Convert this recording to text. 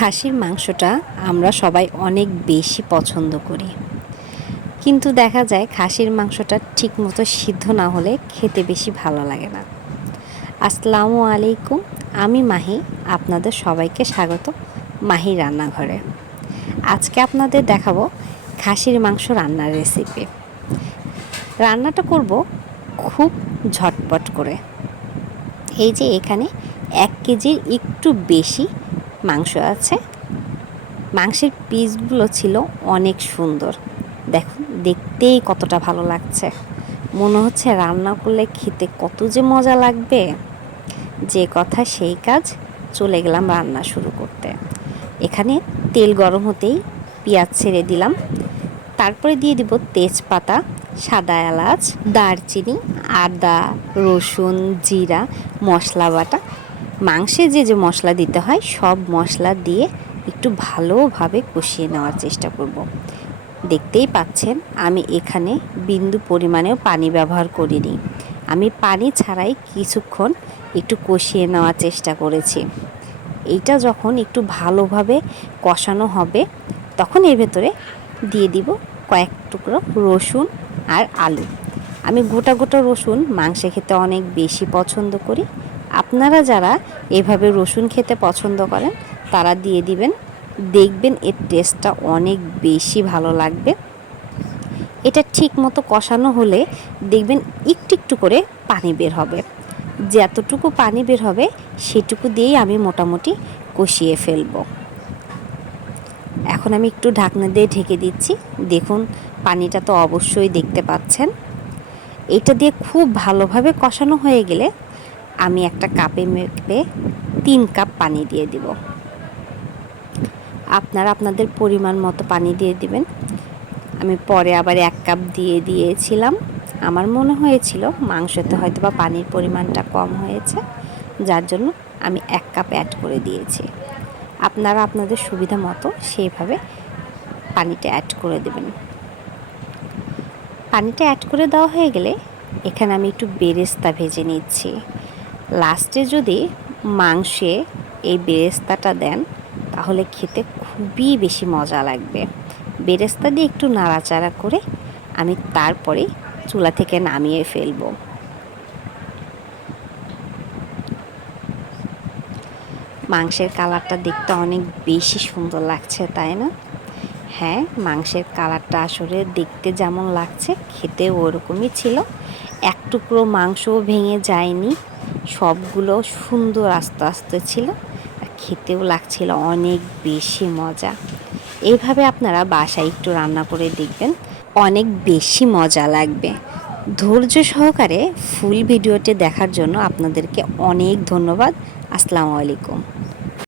খাসির মাংসটা আমরা সবাই অনেক বেশি পছন্দ করি, কিন্তু দেখা যায় খাসির মাংসটা ঠিকমতো সিদ্ধ না হলে খেতে বেশি ভালো লাগে না। আসসালামু আলাইকুম, আমি মাহি। আপনাদের সবাইকে স্বাগত মাহি রান্নাঘরে। আজকে আপনাদের দেখাবো খাসির মাংস রান্নার রেসিপি। রান্নাটা করব খুব ঝটপট করে। এই যে এখানে 1 কেজির একটু বেশি মাংস আছে। মাংসের পিসগুলো ছিল অনেক সুন্দর, দেখুন দেখতেই কতটা ভালো লাগছে। মনে হচ্ছে রান্না করলে খেতে কত যে মজা লাগবে। যে কথা সেই কাজ, চলে গেলাম রান্না শুরু করতে। এখানে তেল গরম হতেই পেঁয়াজ ছেড়ে দিলাম, তারপরে দিয়ে দিব তেজপাতা, সাদা এলাচ, দারচিনি, আদা, রসুন, জিরা, মশলা বাটা। মাংসে যে যে মশলা দিতে হয় সব মশলা দিয়ে একটু ভালোভাবে কষিয়ে নেওয়ার চেষ্টা করব। দেখতেই পাচ্ছেন আমি এখানে বিন্দু পরিমাণেও পানি ব্যবহার করিনি। আমি পানি ছাড়াই কিছুক্ষণ একটু কষিয়ে নেওয়ার চেষ্টা করেছি। এইটা যখন একটু ভালোভাবে কষানো হবে তখন এর ভেতরে দিয়ে দিব কয়েক টুকরো রসুন আর আলু। আমি গোটা গোটা রসুন মাংসে খেতে অনেক বেশি পছন্দ করি। আপনারা যারা এভাবে রসুন খেতে পছন্দ করেন তারা দিয়ে দিবেন, দেখবেন এর টেস্টটা অনেক বেশি ভালো লাগবে। এটা ঠিক মতো কষানো হলে দেখবেন একটু একটু করে পানি বের হবে। যতটুকু পানি বের হবে সেটুকু দিয়েই আমি মোটামুটি কষিয়ে ফেলবো। এখন আমি একটু ঢাকনা দিয়ে ঢেকে দিচ্ছি। দেখুন পানিটা তো অবশ্যই দেখতে পাচ্ছেন। এটা দিয়ে খুব ভালোভাবে কষানো হয়ে গেলে আমি একটা কাপে মেপে 3 কাপ পানি দিয়ে দিব। আপনারা আপনাদের পরিমাণ মতো পানি দিয়ে দিবেন। আমি পরে আবার 1 কাপ দিয়ে দিয়েছিলাম। আমার মনে হয়েছিল মাংসতে হয়তো বা পানির পরিমাণটা কম হয়েছে, যার জন্য আমি 1 কাপ অ্যাড করে দিয়েছি। আপনারা আপনাদের সুবিধা মতো সেইভাবে পানিটা অ্যাড করে দেবেন। পানিটা অ্যাড করে দেওয়া হয়ে গেলে এখানে আমি একটু বেরেস্তা ভেজে নিচ্ছি। লাস্টে যদি মাংসে এই বেরেস্তাটা দেন তাহলে খেতে খুবই বেশি মজা লাগবে। বেরেস্তা দিয়ে একটু নাড়াচাড়া করে আমি তারপরে চুলা থেকে নামিয়ে ফেলবো। মাংসের কালারটা দেখতে অনেক বেশি সুন্দর লাগছে, তাই না? হ্যাঁ, মাংসের কালারটা আসলে দেখতে যেমন লাগছে খেতে ওরকমই ছিল। এক টুকরো মাংসও ভেঙে যায়নি, সবগুলো সুন্দর আস্তে আস্তে ছিল, আর খেতেও লাগছিল অনেক বেশি মজা। এইভাবে আপনারা বাসায় একটু রান্না করে দেখবেন, অনেক বেশি মজা লাগবে। ধৈর্য সহকারে ফুল ভিডিওটি দেখার জন্য আপনাদেরকে অনেক ধন্যবাদ। আসসালামু আলাইকুম।